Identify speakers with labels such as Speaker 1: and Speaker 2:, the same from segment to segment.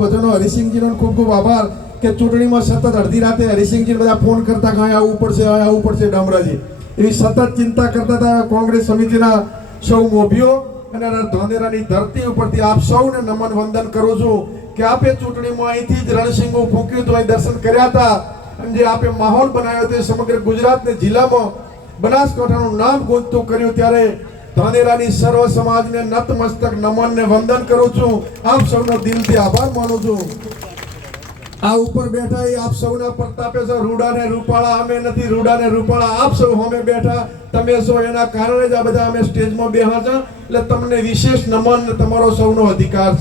Speaker 1: બધાનો હરિસિંહજીનો ખૂબ ખૂબ આભાર કે ચૂંટણીમાં સતત અડધી રાતે હરિસિંહજી બધા ફોન કરતા કે અહીંયા આવવું પડશે આવવું પડશે ડામરાજી એવી સતત ચિંતા કરતા હતા કોંગ્રેસ સમિતિના સૌ મોભીઓ અને ધોંધેરાની ધરતી ઉપરથી આપ સૌને નમન વંદન કરું છું કે આપે ચૂંટણીમાં અહીંથી જ રણસિંગો ફૂંક્યું હતું અહીં દર્શન કર્યા હતા અને જે આપે માહોલ બનાવ્યો હતો એ સમગ્ર ગુજરાતને જિલ્લામાં બનાસકાંઠાનું નામ ગુંજતું કર્યું ત્યારે ધાનેરાની સર્વ સમાજને નતમસ્તક નમન ને વંદન કરું છું આપ સૌનો દિલથી આભાર માનું છું આ ઉપર બેઠા એ આપ સૌના પ્રતાપે છો રૂડા ને રૂપાળા અમે નથી રૂડા ને રૂપાળા આપ સૌ અમે બેઠા તમે છો એના કારણે જ આ બધા અમે સ્ટેજમાં બેહા છો એટલે તમને વિશેષ નમન તમારો સૌનો અધિકાર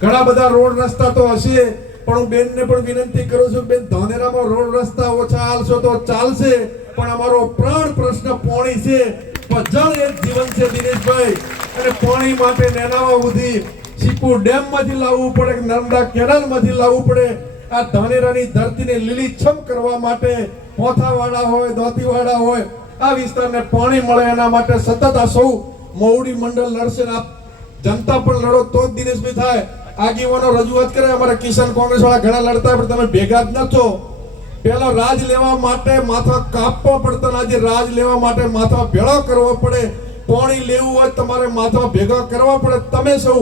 Speaker 1: છે ઘણા બધા રોડ રસ્તા તો હશે પણ હું બેનને પણ વિનંતી કરું છું બેન ધાનેરામાં રોડ રસ્તા ઓછા હાલશો તો ચાલશે પણ અમારો પ્રાણ પ્રશ્ન પોણી છે પણ જળ એ જીવન છે દિનેશભાઈ અને પાણી માટે નેનાવા સુધી સીપુ ડેમમાંથી લાવવું પડે નર્મદા કેનાલમાંથી લાવવું પડે આ ધાનેરાની ધરતીને લીલીછમ કરવા માટે પોથાવાળા હોય દોતીવાળા હોય આ વિસ્તારને પાણી મળે એના માટે સતત આ સૌ મોવડી મંડળ લડશે આપ જનતા પણ લડો તો જ દિનેશભાઈ થાય આગેવાનો રજૂઆત કરે અમારા કિસાન કોંગ્રેસ વાળા ઘણા લડતા પણ તમે ભેગા જ ન પેલા રાજ લેવા માટે માથા કાપવો પડતા આજે રાજ લેવા માટે માથા ભેળા કરવો પડે પાણી લેવું હોય તમારે માથા ભેગા કરવા પડે તમે સૌ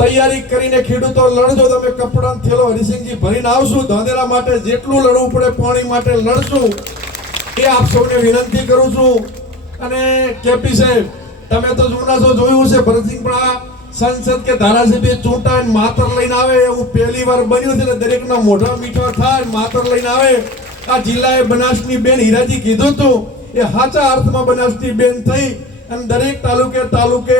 Speaker 1: તૈયારી કરીને ખેડૂતો લડજો તમે કપડાં થેલો હરિસિંહજી ભરીને આવશું ધાંધેરા માટે જેટલું લડવું પડે પાણી માટે લડશું એ આપ સૌને વિનંતી કરું છું અને કેપી સાહેબ તમે તો જૂના છો જોયું છે ભરતસિંહ પણ આ સંસદ કે ધારાસભ્ય ચૂંટાય માતર લઈને આવે એવું પહેલી વાર બન્યું છે દરેકના મોઢા મીઠા થાય માતર લઈને આવે આ જિલ્લાએ બનાસની બેન હીરાજી કીધું હતું એ સાચા અર્થમાં બનાસની બેન થઈ અને દરેક તાલુકે તાલુકે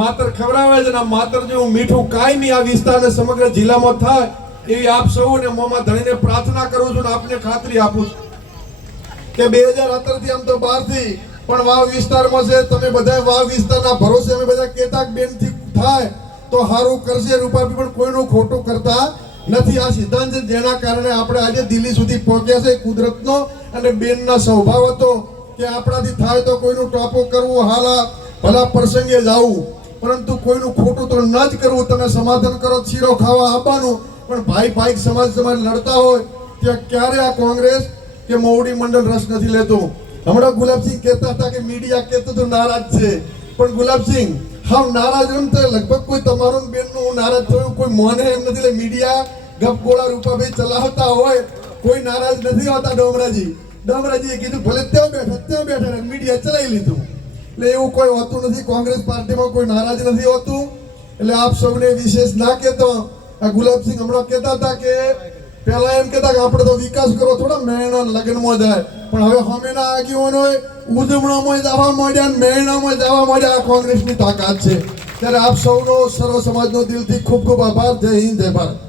Speaker 1: માતર ખવડાવે છે આ માતર જેવું મીઠું કાંઈ નહીં આ વિસ્તારને સમગ્ર જિલ્લામાં થાય એવી આપ સૌને મોમાં ધણીને પ્રાર્થના કરું છું અને આપને ખાતરી આપું છું કે બે હજાર અત્યારથી આમ તો બહારથી પણ વાવ વિસ્તારમાં છે તમે બધા વાવ વિસ્તારના ભરોસે અમે બધા કેતાક બેનથી થાય તો સારું કરશે રૂપાપી પણ કોઈનું ખોટું કરતા નથી આ સિદ્ધાંત જેના કારણે આપણે આજે દિલ્હી સુધી પહોંચ્યા છે કુદરતનો અને બેનના સ્વભાવ હતો કે આપણાથી થાય તો કોઈનું ટોપો કરવું હાલા ભલા પ્રસંગે જવું પરંતુ કોઈનું ખોટું તો ન જ કરવું તમે સમાધાન કરો શીરો ખાવા આપવાનું પણ ભાઈ ભાઈ સમાજ સમાજ લડતા હોય ત્યાં ક્યારે આ કોંગ્રેસ કે મોવડી મંડળ રસ નથી લેતું હમણાં ગુલાબસિંહ કહેતા હતા કે મીડિયા કહેતું તો નારાજ છે પણ ગુલાબસિંહ હા નારાજ એમ તો લગભગ કોઈ તમારું બેનનું નારાજ થયું કોઈ મોને એમ નથી એટલે મીડિયા ગપગોળા રૂપાભાઈ ચલાવતા હોય કોઈ નારાજ નથી હોતા ડોમરાજી ડોમરાજીએ કીધું ભલે ત્યાં બેઠા ત્યાં બેઠા મીડિયા ચલાવી લીધું એટલે એવું કોઈ હોતું નથી કોંગ્રેસ પાર્ટીમાં કોઈ નારાજ નથી હોતું એટલે આપ સૌને વિશેષ ના કહેતો આ ગુલાબસિંહ હમણાં કહેતા હતા કે પહેલા એમ કહેતા કે આપણે તો વિકાસ કરો થોડા મેણા લગ્નમાં જાય પણ હવે હમેના આગેવાનોએ ઉજવણામાં જવા માંડ્યા અને મેણામાં જવા માંડ્યા આ કોંગ્રેસની તાકાત છે ત્યારે આપ સૌનો સર્વ સમાજનો દિલથી ખૂબ ખૂબ આભાર જય હિન્દ જય ભારત